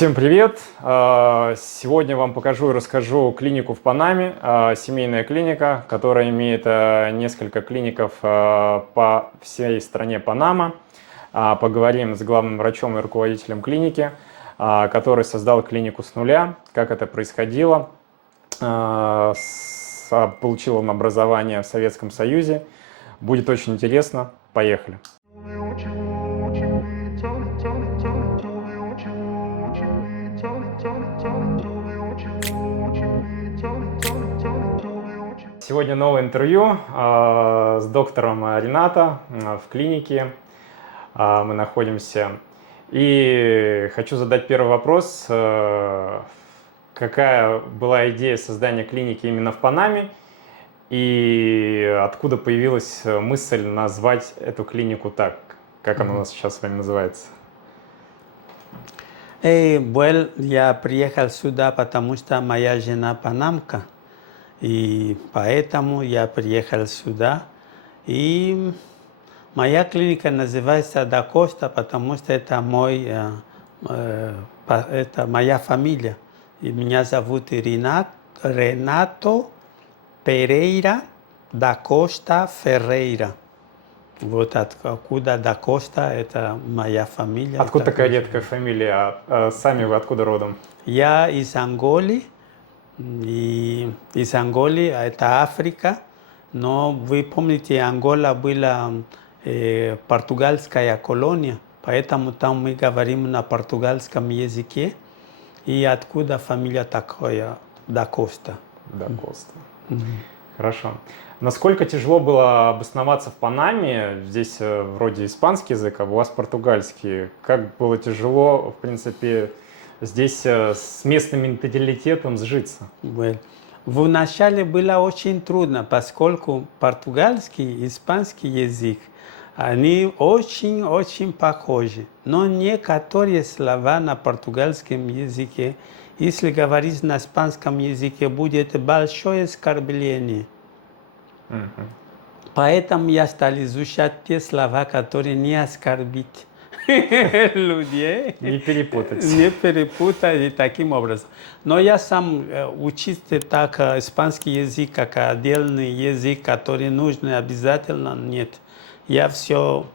Всем привет! Сегодня вам покажу и расскажу клинику в Панаме, семейная клиника, которая имеет несколько клиников по всей стране Панама. Поговорим с главным врачом и руководителем клиники, который создал клинику с нуля, как это происходило. Получил он образование в Советском Союзе. Будет очень интересно. Поехали! Сегодня новое интервью с доктором Рената в клинике. Мы находимся. И хочу задать первый вопрос. Какая была идея создания клиники именно в Панаме? И откуда появилась мысль назвать эту клинику так? Как она у нас сейчас с вами называется? Я приехал сюда, потому что моя жена панамка, и поэтому я приехал сюда. И моя клиника называется Да Коста, потому что это моя фамилия. И меня зовут Ренато Перейра да Коста Феррейра. Вот откуда Да Коста, это моя фамилия. Откуда такая редкая фамилия? Сами вы откуда родом? Я из Анголы. И из Анголы, это Африка. Но вы помните, Ангола была португальская колония, поэтому там мы говорим на португальском языке. И откуда фамилия такая, Да Коста. Да Коста. Хорошо. Насколько тяжело было обосноваться в Панаме? Здесь вроде испанский язык, а у вас португальский. Как было тяжело, в принципе, здесь с местным менталитетом сжиться? Вначале было очень трудно, поскольку португальский и испанский язык, они очень-очень похожи. Но некоторые слова на португальском языке, если говорить на испанском языке, будет большое оскорбление. Поэтому я стал изучать те слова, которые не оскорбить людей. Не перепутать. Не перепутать и таким образом. Но я сам учиться так испанский язык, как отдельный язык, который нужен обязательно, нет. Я все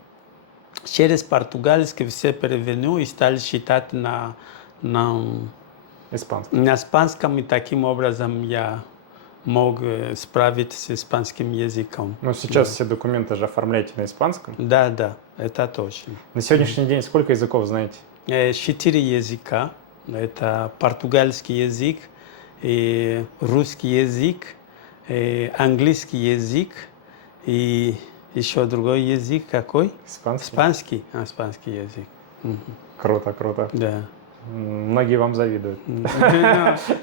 через португальский все перевел и стал читать на испанском, и таким образом я мог справиться с испанским языком. Но сейчас все документы же оформляете на испанском? Да, это точно. На сегодняшний день сколько языков знаете? 4 языка. Это португальский язык, русский язык, английский язык и еще другой язык какой? Испанский. Испанский язык. Круто. Да. Многие вам завидуют.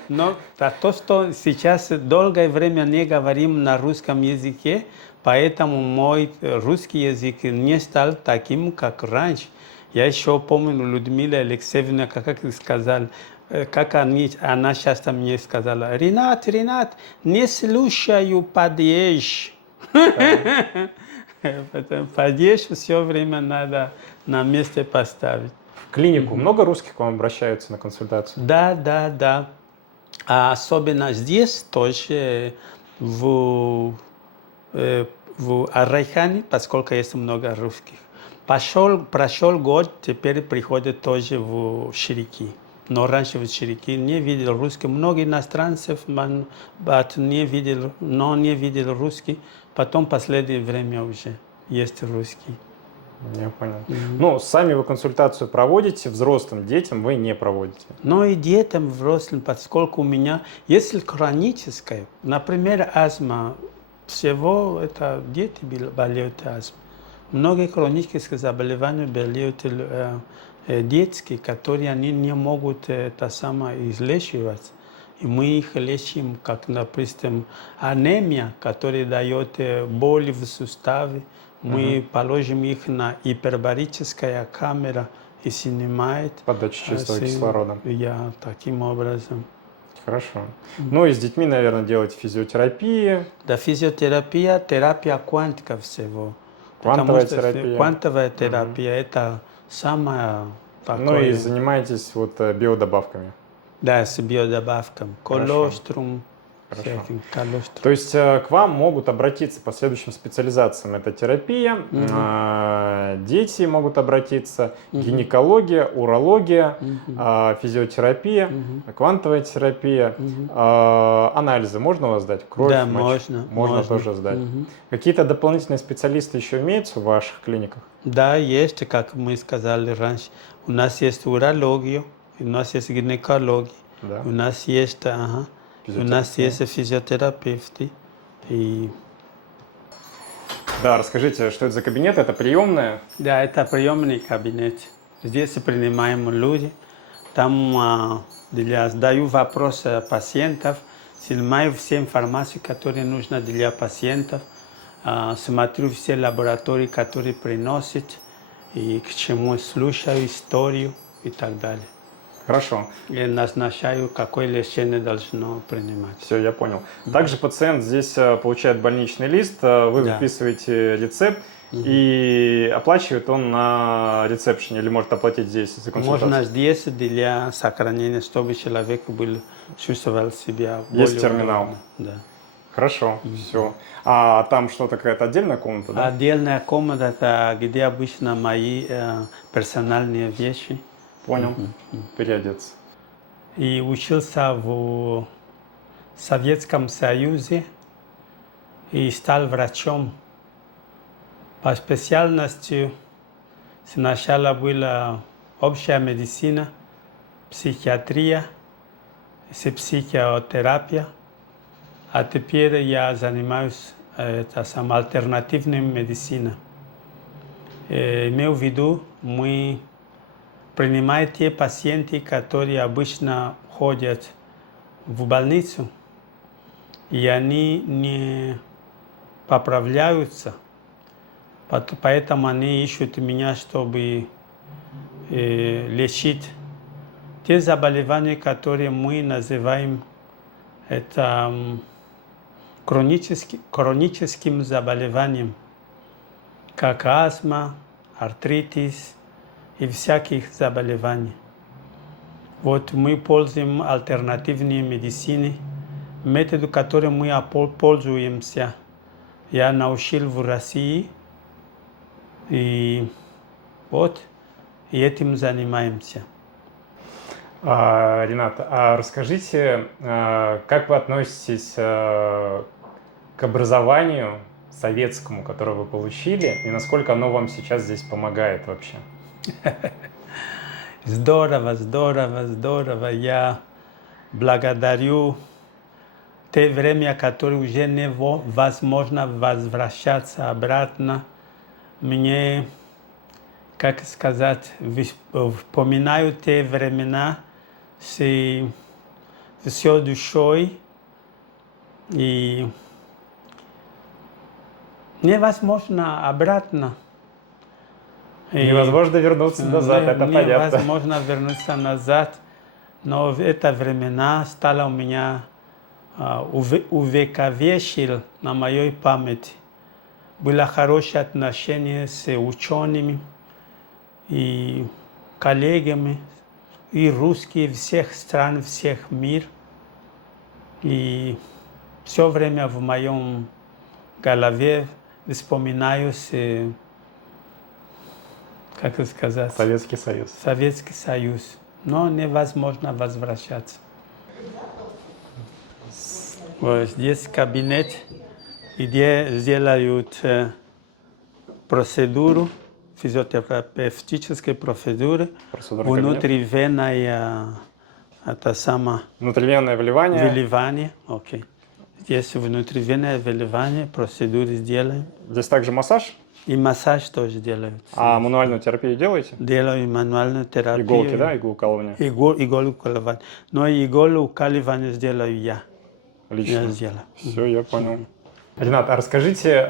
Но то, что сейчас долгое время не говорим на русском языке, поэтому мой русский язык не стал таким, как раньше. Я еще помню Людмила Алексеевна, как сказала, как она часто мне сказала: Ренат, не слушаю падеж. Падеж все время надо на месте поставить. В клинику много русских к вам обращаются на консультацию? Да. А особенно здесь тоже, в Арайхане, поскольку есть много русских. Прошел год, теперь приходят тоже в Чирики. Но раньше в Чирики не видел русских. Много иностранцев, но не видел русских. Потом в последнее время уже есть русские. Я понял. Ну, сами вы консультацию проводите, взрослым детям вы не проводите? Но и детям, взрослым, поскольку у меня, если хроническая, например, астма, всего это дети болеют астмой. Многие хронические заболевания болеют детские, которые они не могут излечиваться. И мы их лечим, как, допустим, анемия, которая дает боли в суставе. Мы положим их на гипербарическая камера и снимает. Подачу чистого кислорода. Таким образом. Хорошо. Ну и с детьми, наверное, делать физиотерапии. Да, физиотерапия, терапия квантика всего. Квантовая терапия. Квантовая терапия это самая Ну и занимаетесь вот биодобавками. Да, с биодобавками. Колострум, Хорошо. всяким колострум. То есть к вам могут обратиться по следующим специализациям. Это терапия, дети могут обратиться, гинекология, урология, физиотерапия, квантовая терапия. Анализы можно у вас сдать? Кровь, Да, мочь? Можно тоже сдать. Какие-то дополнительные специалисты еще имеются в ваших клиниках? Да, есть, как мы сказали раньше. У нас есть урология, у нас есть гинекология, Да. у нас есть, у нас есть физиотерапевты. И... Да, расскажите, что это за кабинет? Это приемная? Да, это приемный кабинет. Здесь принимаем люди. Там задаю вопросы пациентов, снимаю все информацию, которая нужна для пациентов, смотрю все лаборатории, которые приносят, и к чему слушаю историю и так далее. Хорошо. И назначаю, какое лечение должно принимать. Все, я понял. Также пациент здесь получает больничный лист, вы выписываете рецепт, и оплачивает он на ресепшене или может оплатить здесь за консультацию? Можно здесь для сохранения, чтобы человек чувствовал себя более Есть терминал? удобно. Да. Хорошо, все. А там что-то, какая-то отдельная комната, да? Отдельная комната, это где обычно мои персональные вещи. Понял. Переодеться. И учился в Советском Союзе и стал врачом. По специальности сначала была общая медицина, психиатрия, психотерапия, а теперь я занимаюсь альтернативной медициной. Имею в виду, мы принимаем те пациенты, которые обычно ходят в больницу, и они не поправляются. Поэтому они ищут меня, чтобы лечить те заболевания, которые мы называем хроническим заболеванием, как астма, артритис и всяких заболеваний. Вот мы пользуем альтернативные медицины, методы, которым мы пользуемся. Я научил в России, и вот, и этим занимаемся. Ренат, а расскажите, как вы относитесь к образованию советскому, которое вы получили, и насколько оно вам сейчас здесь помогает вообще? Здорово, здорово, здорово. Я благодарю те время, которое уже невозможно возвращаться обратно. Мне, как сказать, вспоминаю те времена с всей душой, и невозможно обратно. Невозможно вернуться назад, это понятно. Невозможно вернуться назад, но в это времена стало у меня увековечил на моей памяти. Было хорошее отношение с учеными и коллегами, и русские всех стран, всех мир. И все время в моем голове вспоминаю, как сказать, Советский Союз. Советский Союз. Но невозможно возвращаться. Вот здесь кабинет, где делают процедуру, физиотерапевтические процедуры, внутривенное, это само внутривенное вливание. Вливание, окей. Здесь внутривенное вливание, процедуры сделаем. Здесь также массаж? И массаж тоже делают. А мануальную терапию делаете? Делаю мануальную терапию. Иголки, да, иглоукалывание? Иголукалывание. Но иголукалывание сделаю я. Лично? Я сделаю. Все, я понял. Ренат, а расскажите,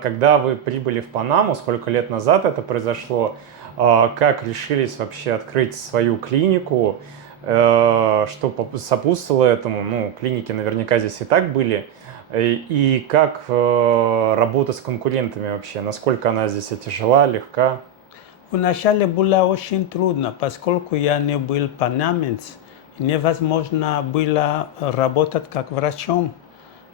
когда вы прибыли в Панаму, сколько лет назад это произошло, как решились вообще открыть свою клинику, что сопутствовало этому? Ну, клиники наверняка здесь и так были. И как работа с конкурентами вообще? Насколько она здесь тяжела, легка? Вначале было очень трудно, поскольку я не был панамец, невозможно было работать как врачом.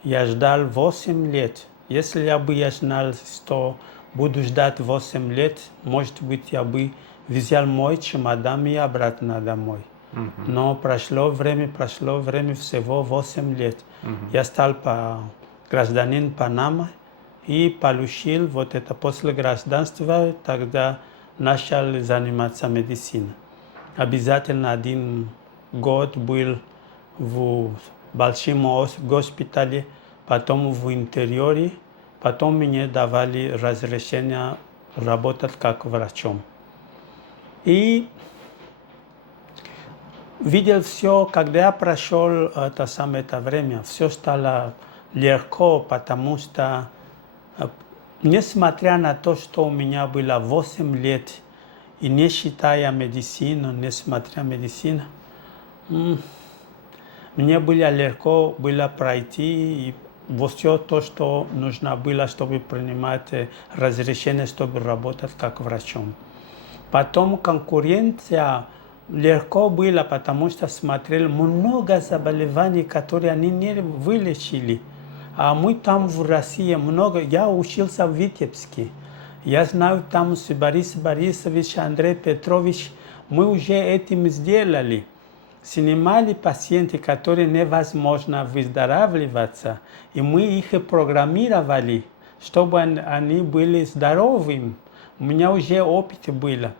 Я ждал 8 лет. Если я знал, что буду ждать 8 лет, может быть, я бы взял мой чемодан и обратно домой. Но прошло время, всего 8 лет. Я стал гражданин Панамы и получил вот это после гражданства, тогда начал заниматься медициной. Обязательно 1 год был в большом госпитале, потом в интерьере, потом мне давали разрешение работать как врачом. И видел все, когда я прошел это время, все стало легко, потому что, несмотря на то, что у меня было 8 лет, и не считая медицину, несмотря на медицину, мне было легко пройти и все то, что нужно было, чтобы принимать разрешение, чтобы работать как врачом. Потом конкуренция легко было, потому что смотрел много заболеваний, которые они не вылечили. А мы там в России много, я учился в Витебске. Я знаю там Борис Борисович, Андрей Петрович, мы уже этим сделали. Снимали пациенты, которые невозможно выздоравливаться, и мы их программировали, чтобы они были здоровыми. У меня уже опыт был.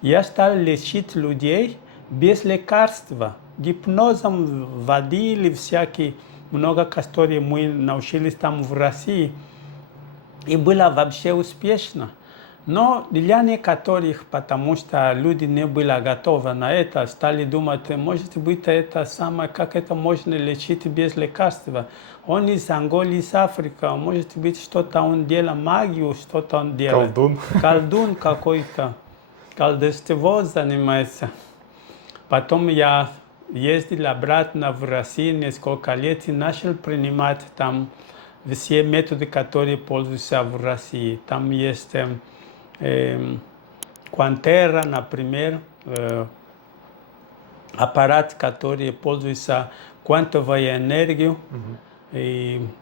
Я стал лечить людей без лекарства. Гипнозом вводили всякие, много историй мы научились там в России. И было вообще успешно. Но для некоторых, потому что люди не были готовы на это, стали думать, может быть, это самое, как это можно лечить без лекарства. Он из Анголы, из Африки, может быть, что-то он делал, магию, что-то он делает. Колдун. Колдун какой-то, колдовство занимается. Потом я ездил обратно в Россию несколько лет и начал принимать там все методы, которые пользуются в России. Там есть Quantera, например, аппарат, который пользуется квантовой энергией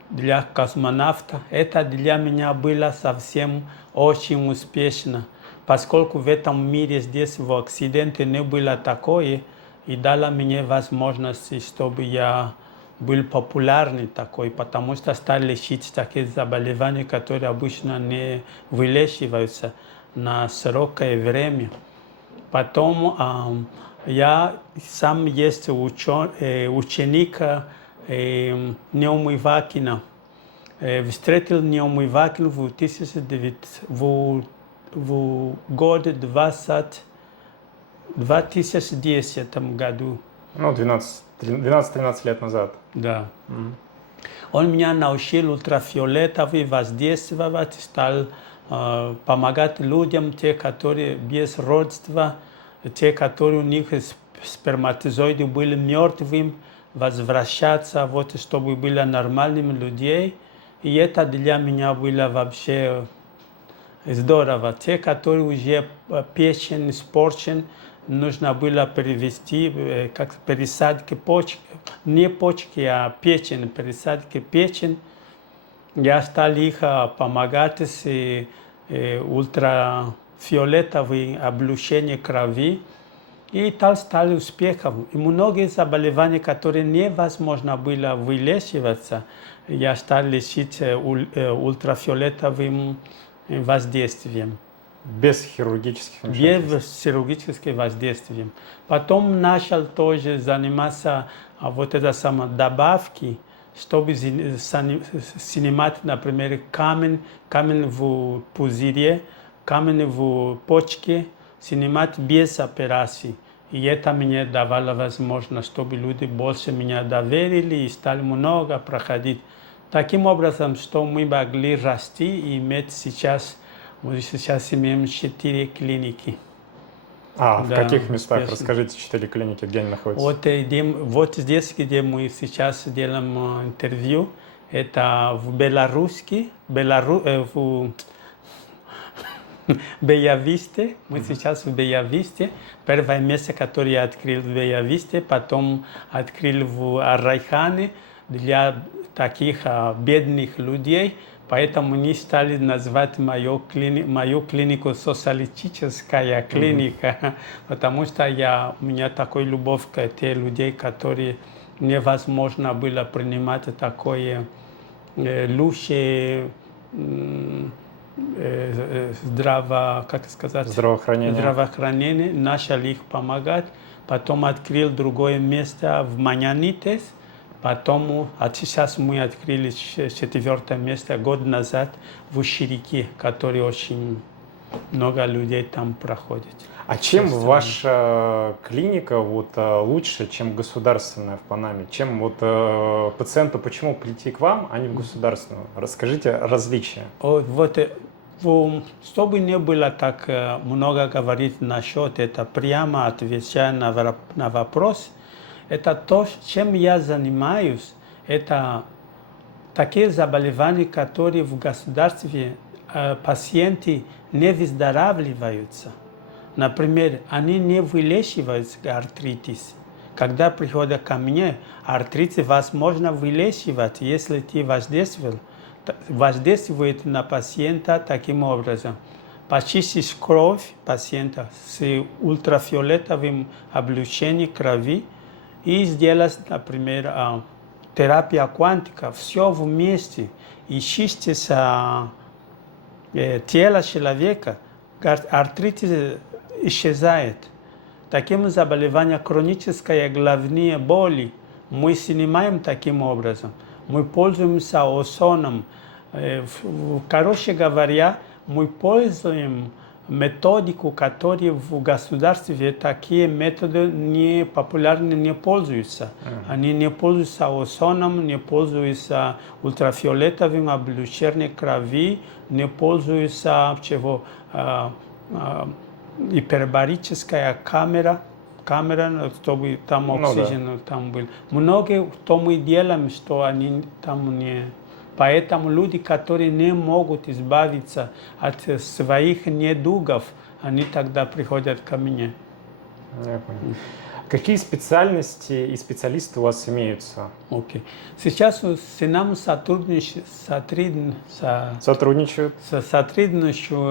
для космонавта. Это для меня было совсем очень успешно, поскольку в этом мире здесь в Оксиденте не было такое, и дало мне возможность, чтобы я был популярный такой, потому что стал лечить такие заболевания, которые обычно не вылечиваются на широкое время. Потом я сам есть ученик Неумывакина. Встретил Неумывакина в году 2010 году. Ну, 12-13 лет назад. Да. Он меня научил ультрафиолетовый воздействовать, стал помогать людям, те, которые без родства, те, которые у них сперматозоиды были мертвыми, возвращаться, вот, чтобы были нормальными людьми. И это для меня было вообще здорово. Те, которые уже печень испорчен, нужно было перевести, как пересадки почки, не почки, а печень, пересадки печень. Я стал их помогать с ультрафиолетовым облучением крови. И там стали успехом. И многие заболевания, которые невозможно было вылечиваться, я стал лечить ультрафиолетовым воздействием. Без хирургических вмешательств? Без хирургических воздействий. Потом начал тоже заниматься вот это самое добавки, чтобы снимать, например, камень в пузыре, камень в почке, снимать без операции. И это мне давало возможность, чтобы люди больше меня доверили и стали много проходить. Таким образом, что мы могли расти и иметь сейчас, мы сейчас имеем 4 клиники. В Да, каких местах? успешно. Расскажите, 4 клиники, где они находятся? Вот здесь, где мы сейчас делаем интервью, это в Белоруске, Белявисте. Мы сейчас в Белявисте. Первое место, которое я открыл в Белявисте, потом открыл в Аррайхане для таких бедных людей. Поэтому они стали называть мою клинику социалистическая клиника, потому что у меня такой любовь к тем людям, которые невозможно было принимать такое лучшее здравоохранение, начали их помогать. Потом открыл другое место в Манянитес. Потом, сейчас мы открыли 4-е место год назад в Ширике, который очень много людей там проходит. А чем ваша клиника лучше, чем государственная в Панаме? Чем пациенту почему прийти к вам, а не в государственную? Расскажите различия. Чтобы не было так много говорить насчет этого, прямо отвечая на вопрос, это то, чем я занимаюсь, это такие заболевания, которые в государстве пациенты не выздоравливаются. Например, они не вылечиваются артритис. Когда приходят ко мне, артритис возможно вылечивать, если ты воздействует на пациента таким образом. Почистить кровь пациента с ультрафиолетовым облучением крови, и сделать, например, терапия квантика, все вместе, и чистится тело человека, артритис исчезает. Таким заболеванием хронической головные боли мы снимаем таким образом. Мы пользуемся озоном. Короче говоря, мы пользуем методику, которой в государстве такие методы не популярны, не пользуются. Они не пользуются озоном, не пользуются ультрафиолетовым облучением крови, не пользуются гипербарическая камера, чтобы там оксиген там был. Многое, что мы делаем, что они там не... Поэтому люди, которые не могут избавиться от своих недугов, они тогда приходят ко мне. Я понял. Какие специальности и специалисты у вас имеются? Окей. Сейчас с нами сотрудничают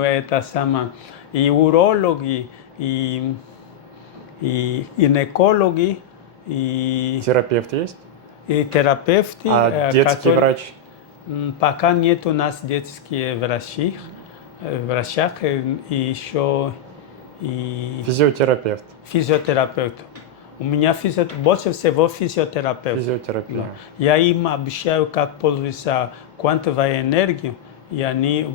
это самое, и урологи, и гинекологи, и... Терапевт есть? И терапевты. А детский врач? Пока нет у нас детские врачи, и еще и физиотерапевт. Физиотерапевт. У меня больше всего физиотерапевт. Физиотерапия. Да. Я им обещаю, как пользоваться квантовой энергией, и они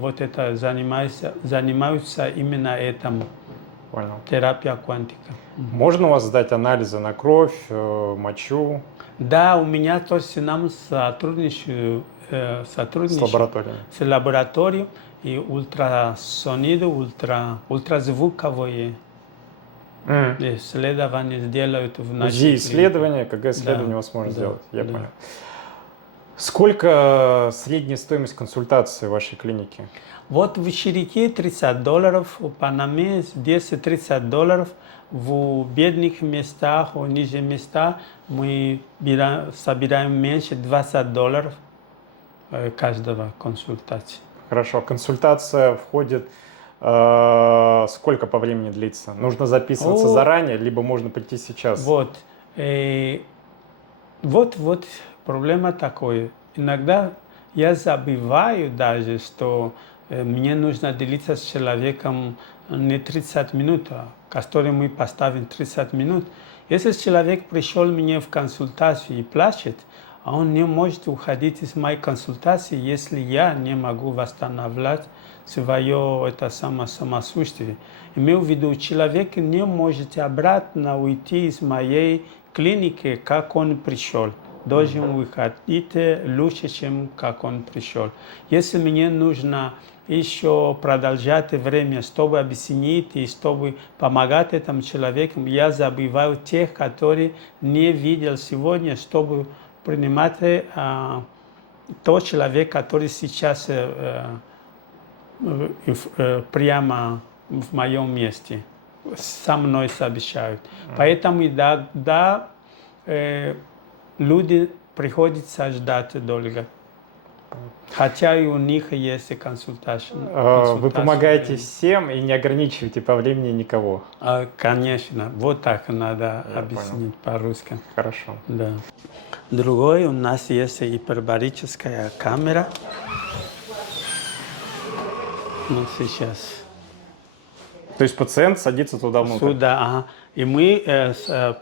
занимаются именно этим. Понял. Терапия квантика. Можно у вас сдать анализы на кровь, мочу? Да, у меня тоже нам сотрудничаю с лабораторией и ультразвуковые исследования делают в нашей клинике. исследования, КГ-исследования у вас можно сделать, я понял. Сколько средняя стоимость консультации в вашей клинике? Вот в Ширике $30, в Панаме здесь $30, в бедных местах, в нижних местах мы собираем меньше $20 каждого консультации. Хорошо, консультация входит, сколько по времени длится? Нужно записываться заранее, либо можно прийти сейчас? Вот проблема такая. Иногда я забываю даже, что мне нужно делиться с человеком не 30 минут, который мы поставим 30 минут. Если человек пришел мне в консультацию и плачет, он не может уходить из моей консультации, если я не могу восстанавливать свое самочувствие. Имею в виду, человек не может обратно уйти из моей клиники, как он пришел. Должен выходить лучше, чем как он пришел. Если мне нужно еще продолжать время, чтобы объяснить и чтобы помогать этому человеку, я забываю тех, которые не видел сегодня, чтобы принимать тот человек, который сейчас прямо в моем месте. Со мной сообщают. Поэтому иногда люди приходится ждать долго. Хотя и у них есть консультация. Вы помогаете всем и не ограничиваете по времени никого. Конечно, вот так надо Я объяснить по-русски. Хорошо. Да. Другой у нас есть гипербарическая камера. Ну, сейчас. То есть пациент садится туда внутрь? Сюда, ага. И мы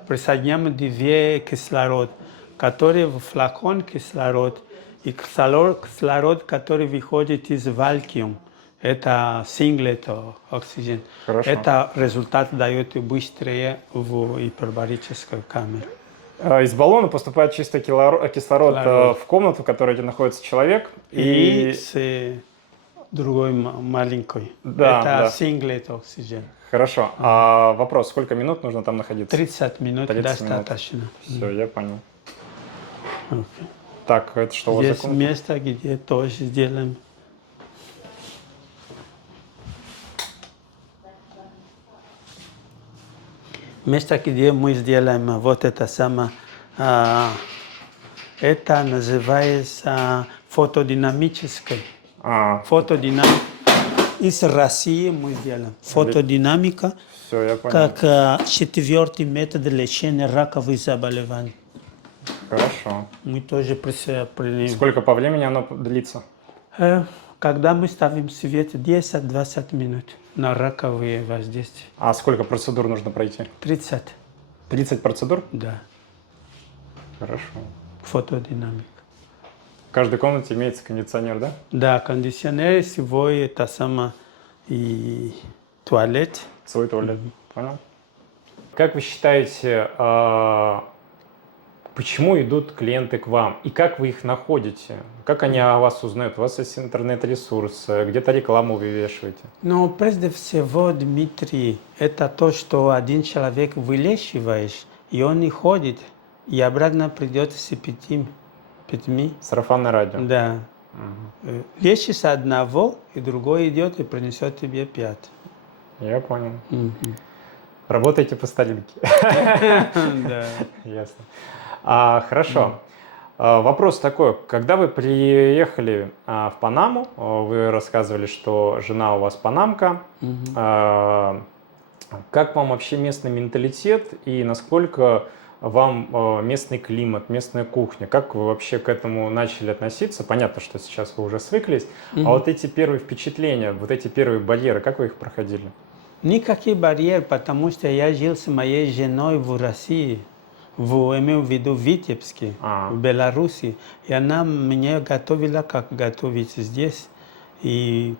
присоединяем две кислород, которые в флакон кислород, и кислород, который выходит из вакуум. Это синглет оксиген. Хорошо. Это результат дает быстрее в гипербарическую камеру. Из баллона поступает чисто кислород в комнату, в которой находится человек. И с другой маленькой. Да, это да. синглет оксиген. Хорошо. А вопрос, сколько минут нужно там находиться? 30 минут 30 достаточно. Все, я понял. Okay. Так, это что у вас за Есть комната? место, где тоже сделаем. Место, где мы сделаем вот это самое, это называется фотодинамическое. Фотодинамика. Из России мы делаем. Фотодинамика. Все, я понял. Как 4-й метод лечения раковых заболеваний. Хорошо. Мы тоже приняли. Сколько по времени оно длится? Когда мы ставим свет 10-20 минут на раковые воздействия. А сколько процедур нужно пройти? 30. 30 процедур? Да. Хорошо. Фотодинамика. В каждой комнате имеется кондиционер, да? Да, кондиционер, свой, это сама и туалет. Свой туалет. Понял. Как вы считаете, почему идут клиенты к вам? И как вы их находите? Как они о вас узнают? У вас есть интернет-ресурс, где-то рекламу вывешиваете? Но прежде всего, Дмитрий, это то, что один человек вылечиваешь, и он не ходит, и обратно придет с пятьми. Сарафанное радио. Да. Лечишь одного, и другой идет и принесет тебе 5. Я понял. Работаете по старинке. Да. Ясно. Хорошо. Вопрос такой. Когда вы приехали в Панаму, вы рассказывали, что жена у вас панамка. Как вам вообще местный менталитет и насколько вам местный климат, местная кухня? Как вы вообще к этому начали относиться? Понятно, что сейчас вы уже свыклись. А вот эти первые впечатления, вот эти первые барьеры, как вы их проходили? Никаких барьеров, потому что я жил с моей женой в России, имею в виду в Витебске, в Беларуси. И она меня готовила, как готовить здесь. И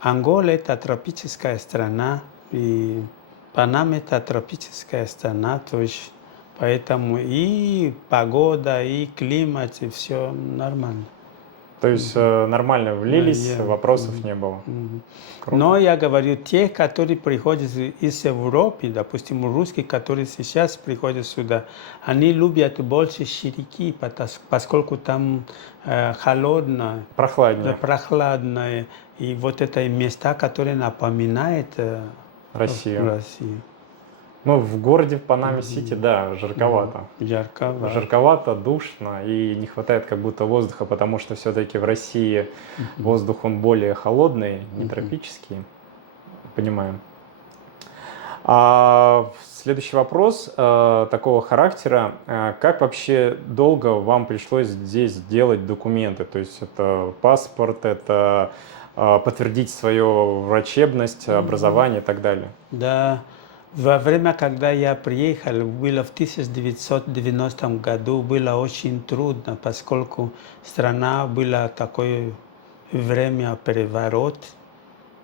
Ангола – это тропическая страна, и Панама – это тропическая страна, то есть поэтому и погода, и климат, и все нормально. То есть нормально влились, вопросов не было? Но я говорю, те, которые приходят из Европы, допустим, русские, которые сейчас приходят сюда, они любят больше ширики, поскольку там холодно, прохладное, и вот это места, которые напоминают Россию. Ну, в городе, в Панаме-Сити, да, жарковато. Жарковато. Жарковато, душно, и не хватает как будто воздуха, потому что все-таки в России воздух, он более холодный, не тропический. Понимаем. Следующий вопрос такого характера. Как вообще долго вам пришлось здесь делать документы? То есть это паспорт, это подтвердить свою врачебность, образование и так далее? Да. Во время, когда я приехал, было в 1990 году, было очень трудно, поскольку страна была такое время переворот,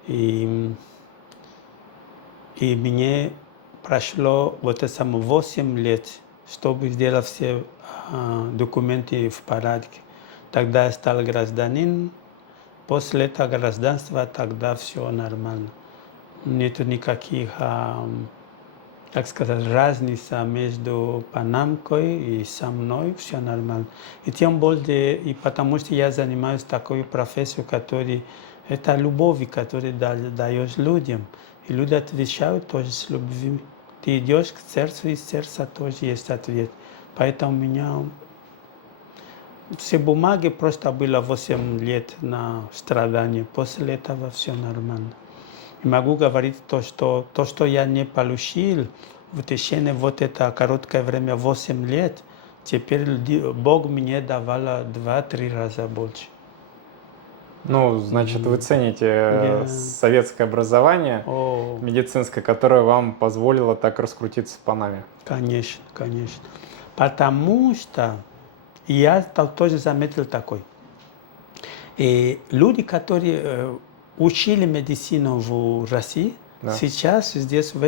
и мне прошло вот это 8 лет, чтобы сделать все документы в порядке. Тогда я стал гражданин, после этого гражданства тогда все нормально. Нет никаких, так сказать, разницы между панамкой и со мной, все нормально. И тем более, и потому что я занимаюсь такой профессией, которая Это любовь, которую даешь людям. И люди отвечают тоже с любви. Ты идешь к сердцу, и сердца тоже есть ответ. Поэтому у меня все бумаги просто было 8 лет на страдание. После этого все нормально. И могу говорить то, что я не получил в течение вот это короткое время, 8 лет, теперь Бог мне давал 2-3 раза больше. Ну, значит, вы цените Я- советское образование О, медицинское, которое вам позволило так раскрутиться в Панаме. конечно, конечно. Потому что я тоже заметил такой. И люди, которые учили медицину в России, Да. сейчас здесь, в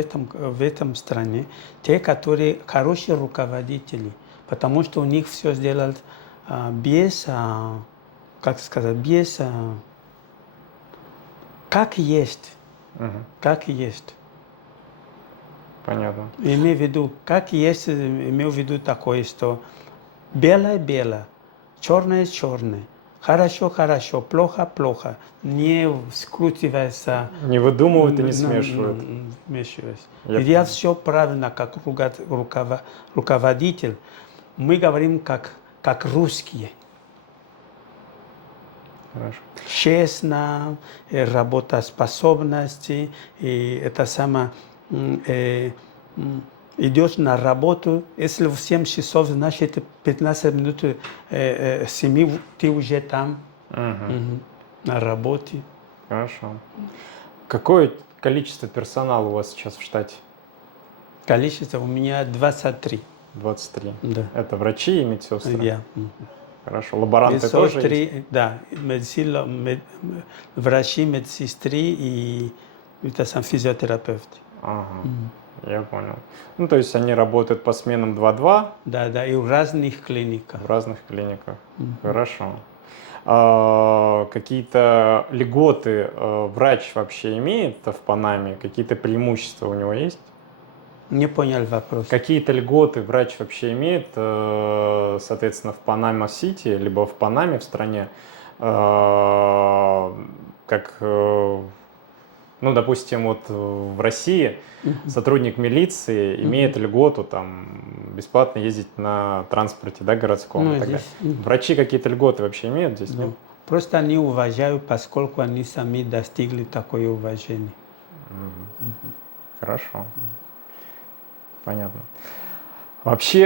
этом стране, те, которые хорошие руководители, потому что у них все сделают без, как сказать, без, как есть, Мгм. как есть. Понятно. Имею в виду, как есть, имею в виду такое, что белое-белое, черное-черное, хорошо-хорошо, плохо-плохо, не скручивается, Не выдумывают и не смешивают. вмешиваясь. Я И я понял. все правильно, как руководитель. Мы говорим как русские. Хорошо. Честно, работоспособность, и это самое, идешь на работу, если в 7 часов, значит 15 минут 7 ты уже там, Мгм. на работе. Хорошо. Какое количество персонала у вас сейчас в штате? Количество у меня 23. 23. Да. Это врачи и медсестры? Я. Хорошо. Лаборанты тоже есть? Да, врачи, медсестры и это сам физиотерапевт. Ага. Я понял. Ну, то есть они работают по сменам 2-2 Да, и в разных клиниках. в разных клиниках. Хорошо. А какие-то льготы врач вообще имеет в Панаме? Какие-то преимущества у него есть? Не понял вопрос. Какие-то льготы врач вообще имеет, соответственно, в Панама-Сити, либо в Панаме, в стране, как, ну, допустим, вот в России сотрудник милиции имеет льготу там бесплатно ездить на транспорте, да, городском Ну, и так далее. здесь, Врачи какие-то льготы вообще имеют здесь? ну, Нет? просто они уважают, поскольку они сами достигли такое уважение. Хорошо. Понятно. Вообще,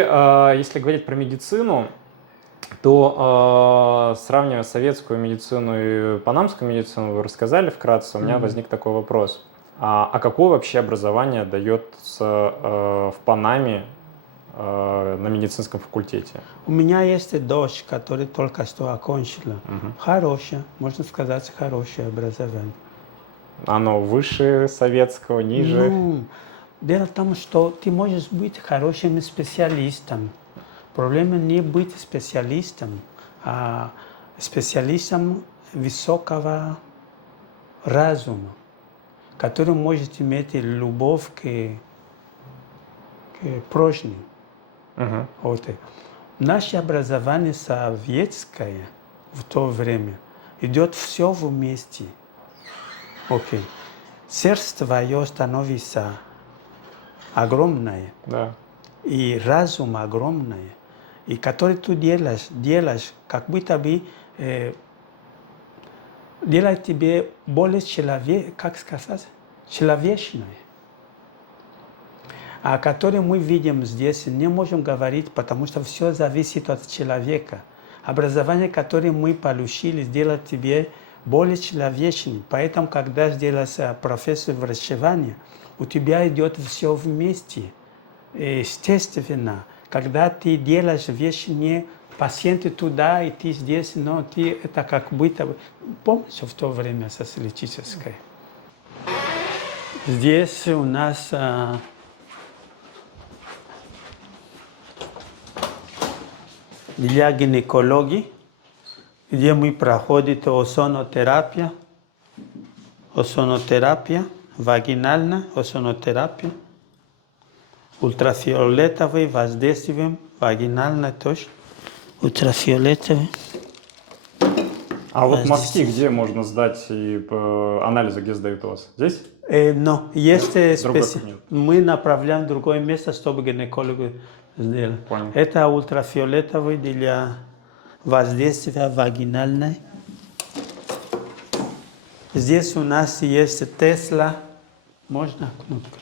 если говорить про медицину, то сравнивая советскую медицину и панамскую медицину, вы рассказали вкратце, у меня возник такой вопрос. А какое вообще образование дается в Панаме на медицинском факультете? У меня есть дочь, которая только что окончила. Хорошее, можно сказать, хорошее образование. Оно выше советского, ниже? Ну, дело в том, что ты можешь быть хорошим специалистом. Проблема не быть специалистом, а специалистом высокого разума, который может иметь любовь к прошлому. Мгм. Вот. Наше образование советское в то время идет все вместе. Окей. Сердце твое становится огромное, Да. и разум огромный, и который ты делаешь, как будто бы делает тебе более как сказать, человечное. А который мы видим здесь, не можем говорить, потому что все зависит от человека. Образование, которое мы получили, сделает тебе более человечным. Поэтому, когда сделался профессор врачевания, у тебя идет все вместе. Естественно, когда ты делаешь вещи не пациенты туда, и ты здесь, но ты это как будто... Помнишь в то время социалистическое? Здесь у нас для гинекологии, где мы проходим озонотерапия, вагинальная озонотерапия, ультрафиолетовое воздействие, вагинальное тоже, ультрафиолетовое. А вот в здесь. Москве где можно сдать и анализы, где сдают у вас? Здесь? Но есть Другой кабинет. мы направляем в другое место, чтобы гинеколог сделал. Понял. Это ультрафиолетовый для воздействия вагинальное. Здесь у нас есть Тесла. Можно кнопку?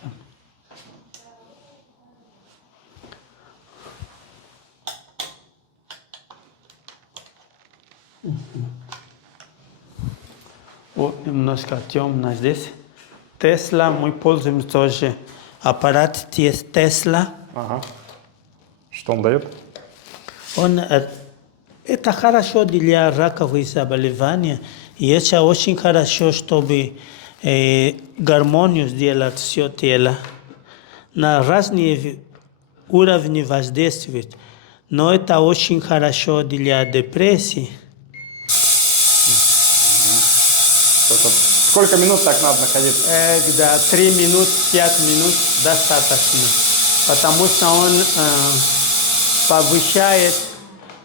Вот немножко темно здесь. Тесла, мы пользуемся тоже аппарат Тесла. Ага. Что он дает? Это хорошо для раковых заболеваний. И это очень хорошо, чтобы гармонию сделать все тело. На разные уровни воздействует. Но это очень хорошо для депрессии. Сколько минут так надо находиться? Да, 3 минут, 5 минут достаточно. Потому что он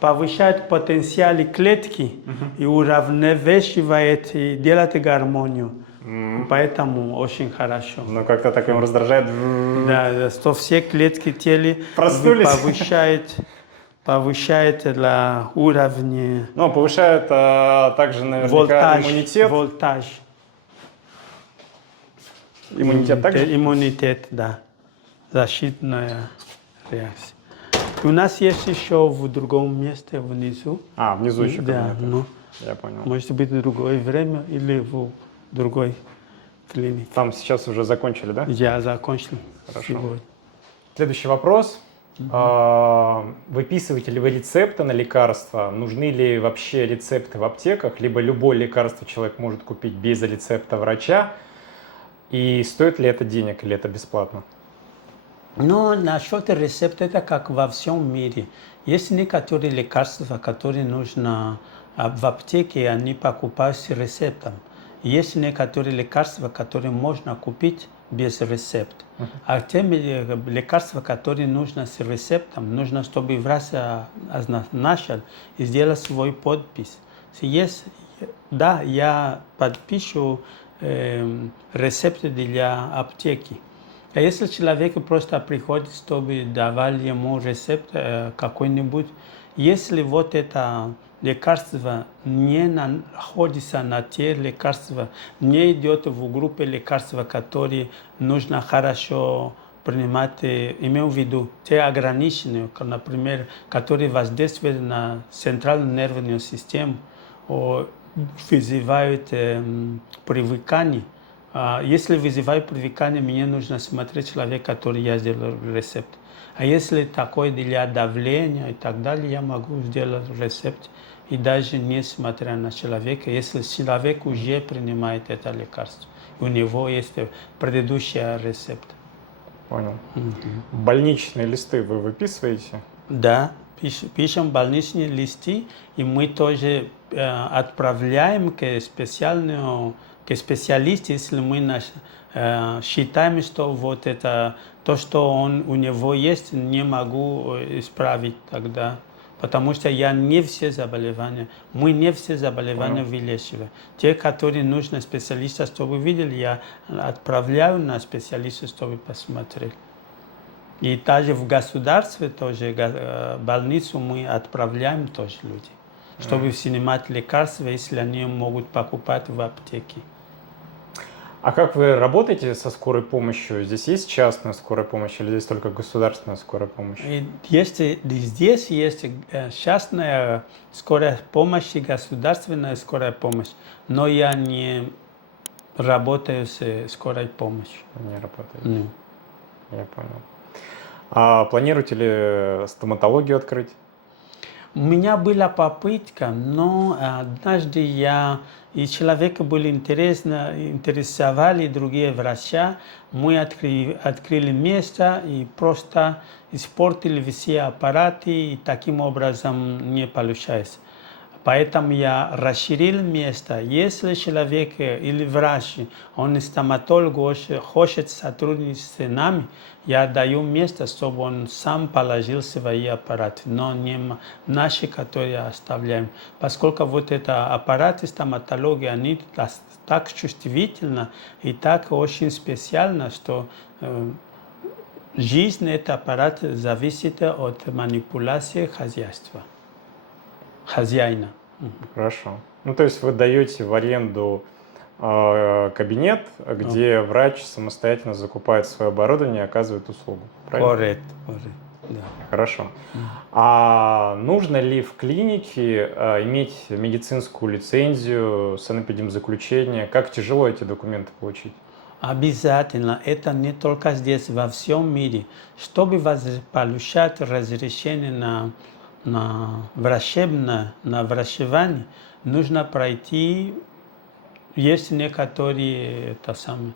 повышает потенциал клетки и уравновешивает и делает гармонию. Поэтому очень хорошо. Ну, как-то так им раздражает. Да, что все клетки тела Проснулись. повышает для уровня Ну, повышает также наверняка иммунитет. Волтаж. Иммунитет также? Иммунитет, да. Защитная реакция. У нас есть еще в другом месте внизу. А, внизу еще Да, кабинеты. ну, Я понял. может быть, в другое время или в другой клинике. Там сейчас уже закончили, да? Я закончил Хорошо. сегодня. Следующий вопрос. Выписываете ли вы рецепты на лекарства? Нужны ли вообще рецепты в аптеках? Либо любое лекарство человек может купить без рецепта врача? И стоит ли это денег или это бесплатно? Но насчет рецепта, это как во всем мире. Есть некоторые лекарства, которые нужно в аптеке, они покупают с рецептом. Есть некоторые лекарства, которые можно купить без рецепта. А те лекарства, которые нужно с рецептом, нужно, чтобы врач назначил и сделал свой подпись. Есть, да, я подпишу рецепт для аптеки. А если человек просто приходит, чтобы давать ему рецепт какой-нибудь, если вот это лекарство не находится на те лекарства, не идет в группе лекарств, которые нужно хорошо принимать, имею в виду те ограниченные, например, которые воздействуют на центральную нервную систему, вызывают привыкание. Если вызывает привыкание, мне нужно смотреть человека, который я сделал рецепт. А если такое для давления и так далее, я могу сделать рецепт. И даже не смотря на человека, если человек уже принимает это лекарство, у него есть предыдущий рецепт. Понял. Больничные листы вы выписываете? Да, пишем больничные листы, и мы тоже отправляем к специалисту, если мы считаем, что вот это то, что у него есть, не могу исправить тогда. Потому что я не все заболевания, мы не все заболевания вылечиваем. Те, которые нужны специалиста, чтобы видел, я отправляю на специалиста, чтобы посмотреть. И также в государстве, тоже больницу мы отправляем тоже люди, чтобы снимать лекарства, если они могут покупать в аптеке. А как вы работаете со скорой помощью? Здесь есть частная скорая помощь или здесь только государственная скорая помощь? Здесь есть частная скорая помощь и государственная скорая помощь, но я не работаю с скорой помощью. Не работаете? Ну. Я понял. А планируете ли стоматологию открыть? У меня была попытка, но однажды и человека были интересовали другие врачи. Мы открыли место и просто испортили все аппараты, и таким образом не получается. Поэтому я расширил место. Если человек или врач, он стоматолог, хочет сотрудничать с нами, я даю место, чтобы он сам положил свои аппараты, но не наши, которые оставляем. Поскольку вот это аппараты стоматологии, они так чувствительны и так очень специально, что жизнь этого аппарата зависит от манипуляции хозяйства, хозяина. Хорошо. Ну, то есть вы даете в аренду кабинет, где врач самостоятельно закупает свое оборудование и оказывает услугу. Правильно? Корректно, да. Хорошо. А нужно ли в клинике иметь медицинскую лицензию, санэпидемзаключение? Как тяжело эти документы получить? Обязательно. Это не только здесь, во всем мире. Чтобы получать разрешение на врачевание, нужно пройти, есть некоторые, это самое.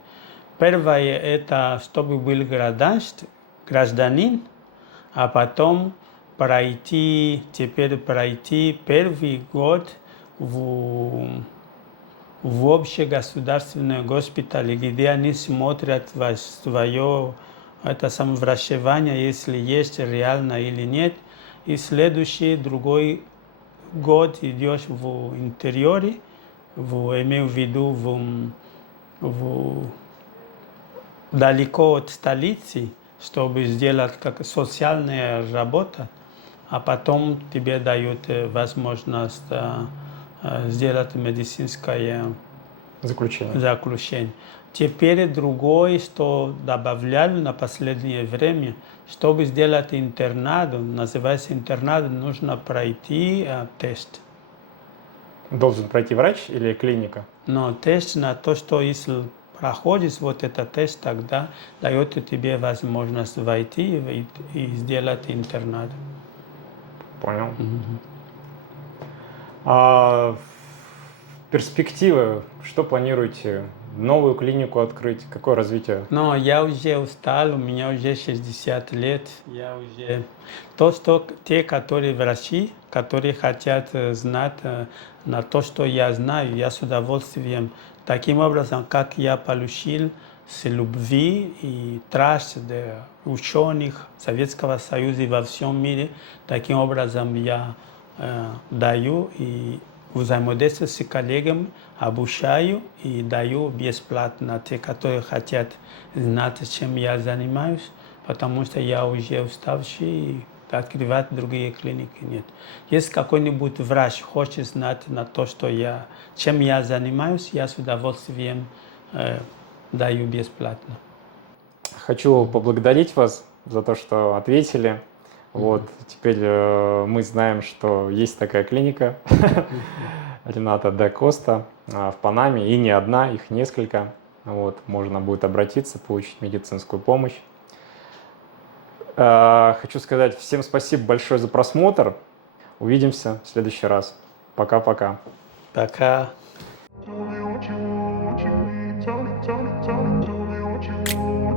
Первое, это чтобы был гражданин, а потом теперь пройти первый год в общегосударственные госпитали, где они смотрят свое это самоврачевание, если есть реально или нет. И следующий, другой год идешь в интерьере, имею в виду далеко от столицы, чтобы сделать как социальная работа, а потом тебе дают возможность сделать медицинское заключение. Теперь другое, что добавляли на последнее время, чтобы сделать интернат, называется интернат, нужно пройти тест. Должен пройти врач или клиника? Но тест на то, что если проходишь вот этот тест, тогда дает тебе возможность войти и сделать интернат. Понял. А перспективы, что планируете? Новую клинику открыть? Какое развитие? Но я уже устал, у меня уже 60 лет. Те, которые врачи, которые хотят знать на то, что я знаю, я с удовольствием. Таким образом, как я получил с любви и трасс ученых Советского Союза и во всем мире, таким образом я даю и взаимодействую с коллегами, обучаю и даю бесплатно те, которые хотят знать, чем я занимаюсь, потому что я уже уставший, и открывать другие клиники нет. Если какой-нибудь врач хочет знать на то, чем я занимаюсь, я с удовольствием даю бесплатно. Хочу поблагодарить вас за то, что ответили. Вот, теперь мы знаем, что есть такая клиника Рената да Коста в Панаме, и не одна, их несколько. Вот, можно будет обратиться, получить медицинскую помощь. Хочу сказать всем спасибо большое за просмотр. Увидимся в следующий раз. Пока-пока. Пока. Tell me what you want, tell me what you want.